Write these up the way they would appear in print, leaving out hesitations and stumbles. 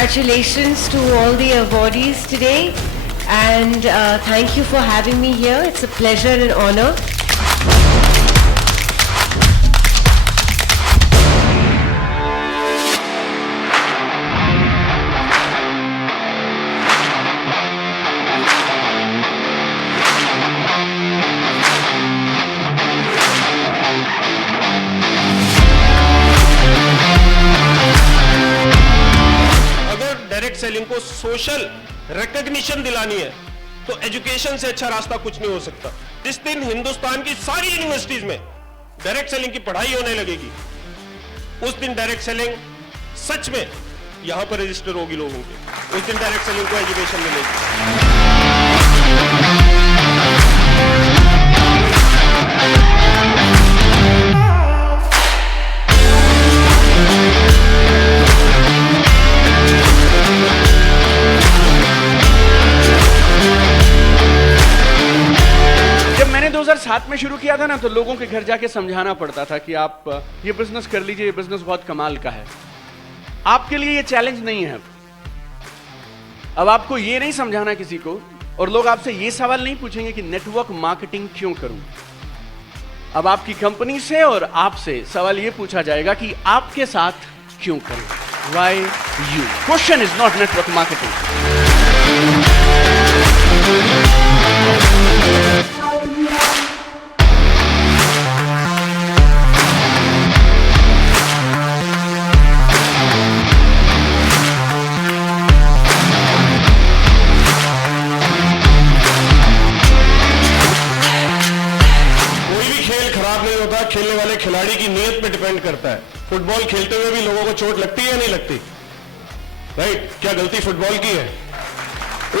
congratulations to all the awardees today, and thank you for having me here. It's a pleasure and honor. Direct selling को social recognition दिलानी है तो education से अच्छा रास्ता कुछ नहीं हो सकता। जिस दिन हिंदुस्तान की सारी यूनिवर्सिटीज में डायरेक्ट सेलिंग की पढ़ाई होने लगेगी, उस दिन डायरेक्ट सेलिंग सच में यहां पर रजिस्टर होगी लोगों की, उस दिन डायरेक्ट सेलिंग को एजुकेशन मिलेगी। जब मैंने 2007 में शुरू किया था ना, तो लोगों के घर जाके समझाना पड़ता था कि आप ये बिजनेस कर लीजिए, ये बिजनेस बहुत कमाल का है। आपके लिए ये चैलेंज नहीं है। अब आपको ये नहीं समझाना किसी को, और लोग आपसे ये सवाल नहीं पूछेंगे कि नेटवर्क मार्केटिंग क्यों करूं। अब आपकी कंपनी से और आपसे सवाल ये पूछा जाएगा कि आपके साथ क्यों करूं। Why you? Question is not network marketing. खेलने वाले खिलाड़ी की नीयत पे डिपेंड करता है। फुटबॉल खेलते हुए भी लोगों को चोट लगती है या नहीं लगती? राइट? क्या गलती फुटबॉल की है?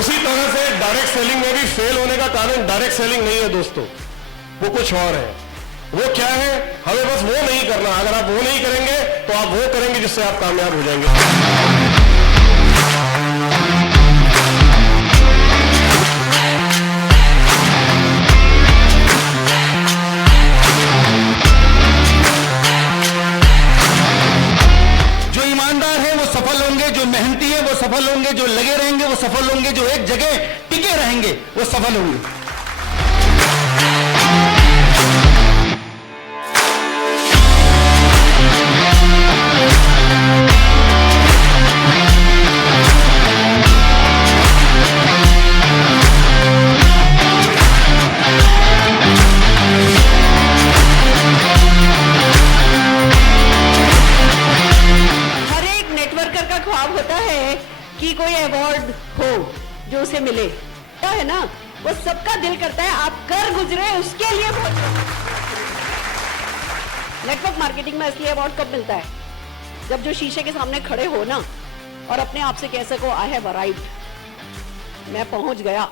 उसी तरह से डायरेक्ट सेलिंग में भी फेल होने का कारण डायरेक्ट सेलिंग नहीं है दोस्तों, वो कुछ और है। वो क्या है? हमें बस वो नहीं करना। अगर आप वो नहीं करेंगे तो आप वो करेंगे जिससे आप कामयाब हो जाएंगे। मेहनती है वो सफल होंगे, जो लगे रहेंगे वो सफल होंगे, जो एक जगह टिके रहेंगे वो सफल होंगे। कि कोई अवार्ड हो जो उसे मिले, क्या है ना, वो सबका दिल करता है आप कर गुजरे उसके लिए बहुत। नेटवर्क मार्केटिंग में असली अवार्ड कब मिलता है? जब जो शीशे के सामने खड़े हो ना और अपने आप से कह सको आई हैव अराइव्ड, मैं पहुंच गया।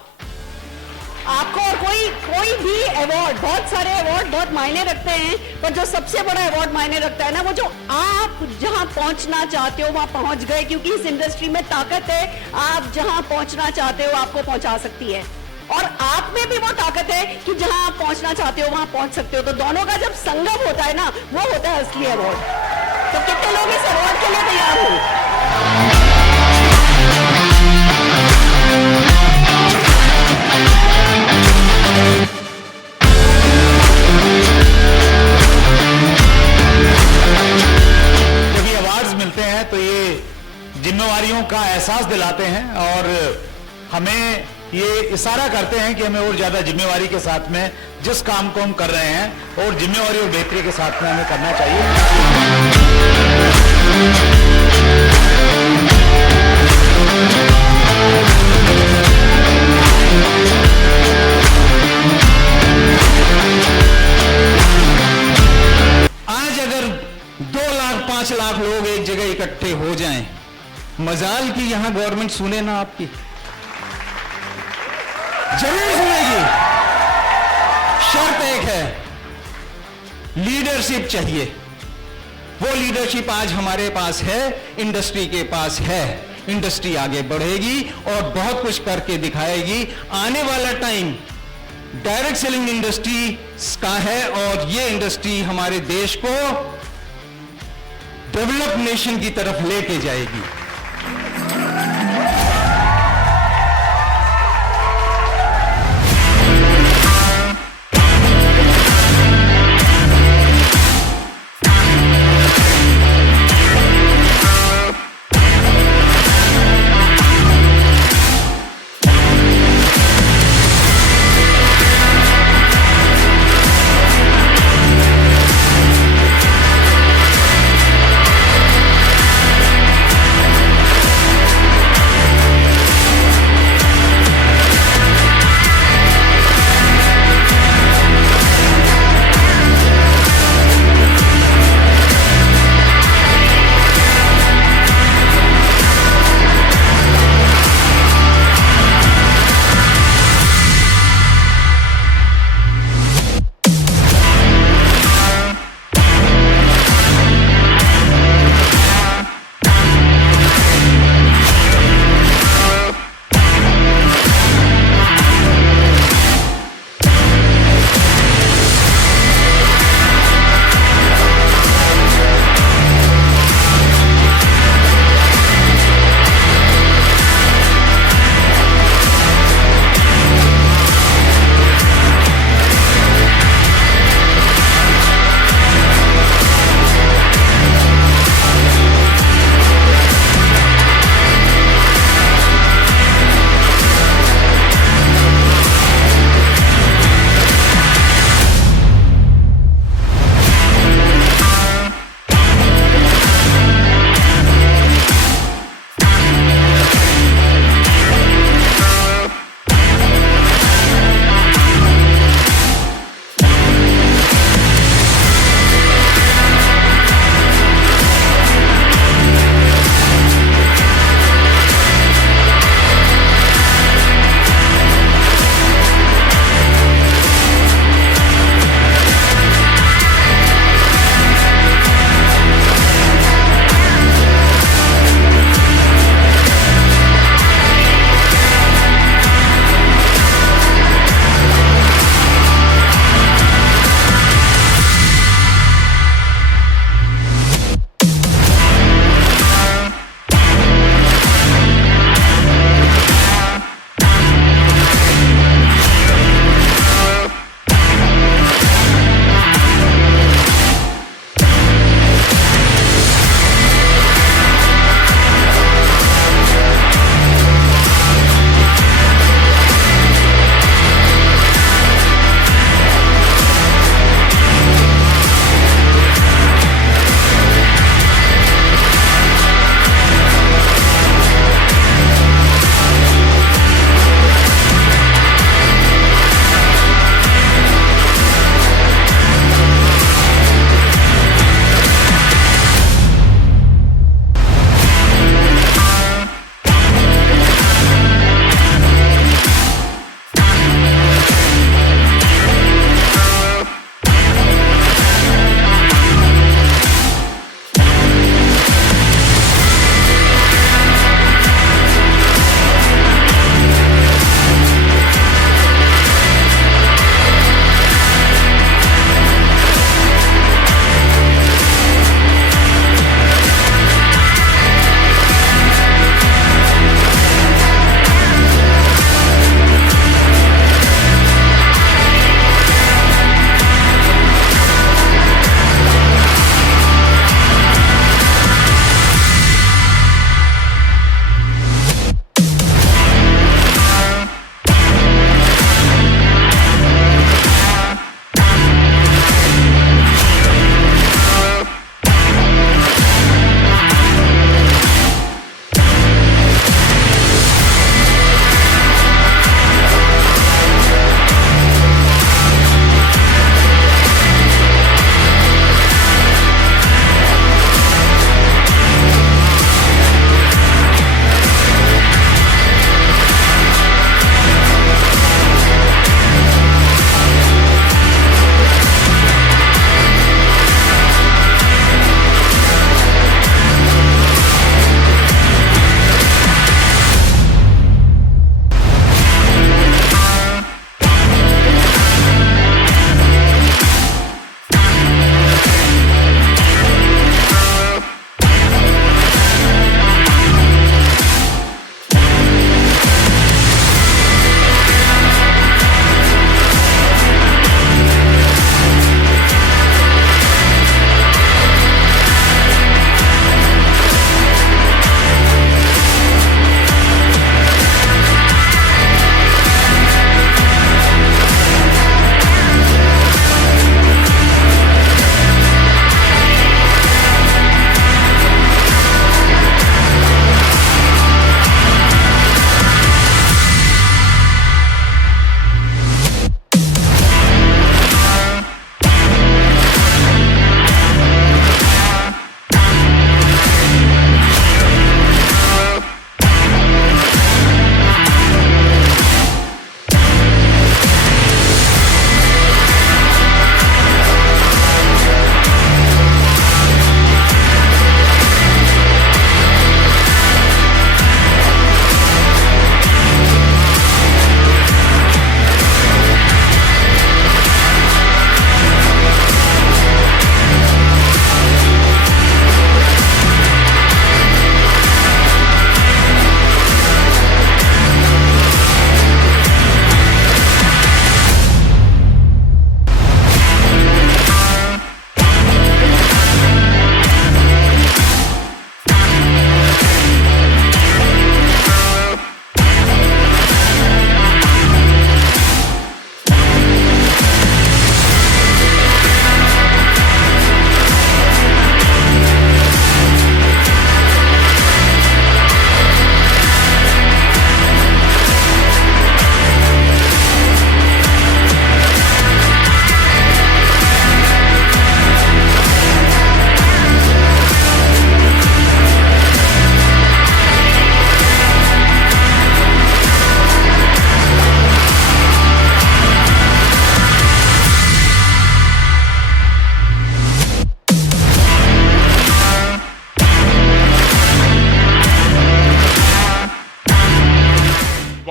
आपको और कोई भी अवार्ड, बहुत सारे अवार्ड बहुत मायने रखते हैं, पर जो सबसे बड़ा अवार्ड मायने रखता है ना, वो जो आप जहां पहुंचना चाहते हो वहां पहुंच गए। क्योंकि इस इंडस्ट्री में ताकत है, आप जहां पहुंचना चाहते हो आपको पहुंचा सकती है, और आप में भी वो ताकत है कि जहां आप पहुंचना चाहते हो वहां पहुंच सकते हो। तो दोनों का जब संगम होता है ना, वो होता है असली अवार्ड। तो कितने लोग इस अवार्ड के लिए तैयार हो? तो ये जिम्मेवारियों का एहसास दिलाते हैं और हमें ये इशारा करते हैं कि हमें और ज्यादा जिम्मेवारी के साथ में जिस काम को हम कर रहे हैं और जिम्मेवारी और बेहतरी के साथ में हमें करना चाहिए। आज अगर 2 लाख 5 लाख लोग एक जगह इकट्ठे हो जाएं, मजाल की यहां गवर्नमेंट सुने ना आपकी, जरूर सुनेगी। शर्त एक है, लीडरशिप चाहिए। वो लीडरशिप आज हमारे पास है, इंडस्ट्री के पास है। इंडस्ट्री आगे बढ़ेगी और बहुत कुछ करके दिखाएगी। आने वाला टाइम डायरेक्ट सेलिंग इंडस्ट्री का है और ये इंडस्ट्री हमारे देश को डेवलप नेशन की तरफ लेके जाएगी।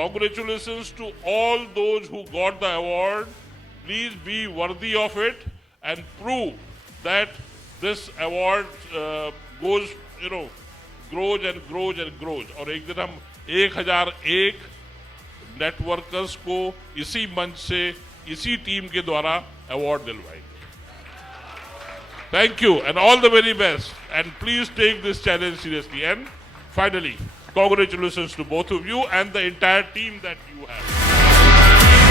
congratulations to all those who got the award. Please be worthy of it and prove that this award goes, grows and grows and grows. और एक दिन हम 1001 नेटवर्कर्स को इसी मंच से इसी टीम के द्वारा award दिलवाएंगे. Thank you and all the very best. And please take this challenge seriously. And finally, congratulations to both of you and the entire team that you have.